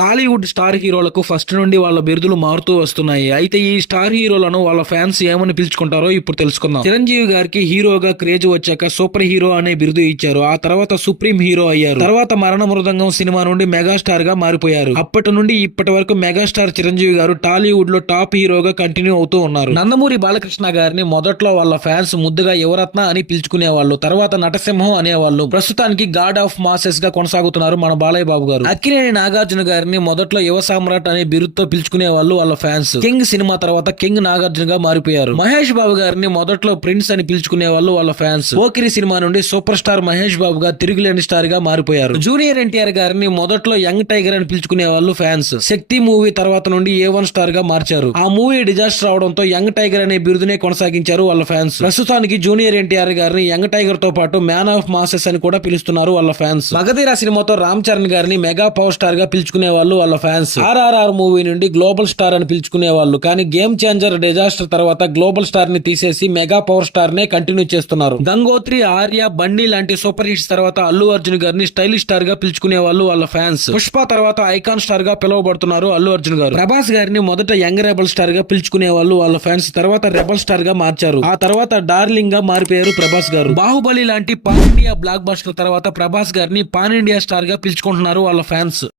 Tollywood star హీరోలకు first నుండి వాళ్ళ బిరుదులు మారుతూ వస్తున్నాయి. అయితే ఈ స్టార్ హీరోలను వాళ్ళ ఫ్యాన్స్ ఏమని పిలుచుకుంటారో ఇప్పుడు తెలుసుకుందాం. చిరంజీవి గారికి హీరోగా క్రేజ్ వచ్చాక సూపర్ హీరో అనే బిరుదు ఇచ్చారు. ఆ తర్వాత సుప్రీం హీరో అయ్యారు. తర్వాత మరణ మృదంగం సినిమా నుండి మెగాస్టార్ గా మారిపోయారు. అప్పటి నుండి ఇప్పటి వరకు మెగాస్టార్ చిరంజీవి గారు టాలీవుడ్ లో టాప్ హీరోగా కంటిన్యూ అవుతూ ఉన్నారు. నందమూరి బాలకృష్ణ గారిని మొదట్లో వాళ్ళ ఫ్యాన్స్ ముద్దుగా యువరత్న అని పిలుచుకునేవాళ్ళు. తర్వాత నటసింహం అనేవాళ్ళు. ప్రస్తుతానికి గాడ్ ఆఫ్ మాసెస్ గా కొనసాగుతున్నారు మన బాలయ్య బాబు గారు. అక్కినేని నాగార్జున గారిని మొదట్లో యువ సామ్రాట్ అనే బిరుదుతో పిలుచుకునే వాళ్ళు వాళ్ళ ఫ్యాన్స్. కింగ్ సినిమా తర్వాత కింగ్ నాగార్జున గా మారిపోయారు. మహేష్ బాబు గారిని మొదట్లో ప్రిన్స్ అని పిలుచుకునే వాళ్ళు వాళ్ళ ఫ్యాన్స్. పోకిరి సినిమా నుండి సూపర్ స్టార్ మహేష్ బాబు గా తిరుగులేని స్టార్ గా మారిపోయారు. జూనియర్ ఎన్టీఆర్ గారిని మొదట్లో యంగ్ టైగర్ అని పిలుచుకునే వాళ్ళు ఫ్యాన్స్. శక్తి మూవీ తర్వాత నుండి A1 స్టార్ గా మార్చారు. ఆ మూవీ డిజాస్టర్ అవడంతో యంగ్ టైగర్ అనే బిరుదునే కొనసాగించారు వాళ్ళ ఫ్యాన్స్. ప్రస్తుతానికి జూనియర్ ఎన్టీఆర్ గారిని యంగ్ టైగర్ తో పాటు మ్యాన్ ఆఫ్ మాసెస్ అని కూడా పిలుస్తున్నారు వాళ్ళ ఫ్యాన్స్. మగధీర సినిమాతో రామ్ చరణ్ గారిని మెగా పవర్ స్టార్ గా పిలుచుకునే వాళ్ళు వాళ్ళ ఫ్యాన్స్. RRR మూవీ నుండి గ్లోబల్ స్టార్ అని పిలుచుకునే వాళ్ళు. కానీ గేమ్ చేంజర్ డిజాస్టర్ తర్వాత గ్లోబల్ స్టార్ ని తీసేసి మెగా పవర్ స్టార్ నే కంటిన్యూ చేస్తున్నారు. గంగోత్రి, ఆర్య, బండి లాంటి సూపర్ హిట్స్ తర్వాత అల్లు అర్జున్ గారిని స్టైలిష్ స్టార్ గా పిలుచుకునే వాళ్ళు వాళ్ళ ఫ్యాన్స్. పుష్ప తర్వాత ఐకాన్ స్టార్ గా పిలువబడుతున్నారు అల్లు అర్జున్ గారు. ప్రభాస్ గారిని మొదట యంగ్ రెబల్ స్టార్ గా పిలుచుకునే వాళ్ళు వాళ్ళ ఫ్యాన్స్. తర్వాత రెబల్ స్టార్ గా మార్చారు. ఆ తర్వాత డార్లింగ్ గా మారిపోయారు ప్రభాస్ గారు. బాహుబలి లాంటి పాన్ ఇండియా బ్లాక్ బస్టర్ తర్వాత ప్రభాస్ గారిని పాన్ ఇండియా స్టార్ గా పిలుచుకుంటున్నారు వాళ్ళ ఫ్యాన్స్.